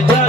जय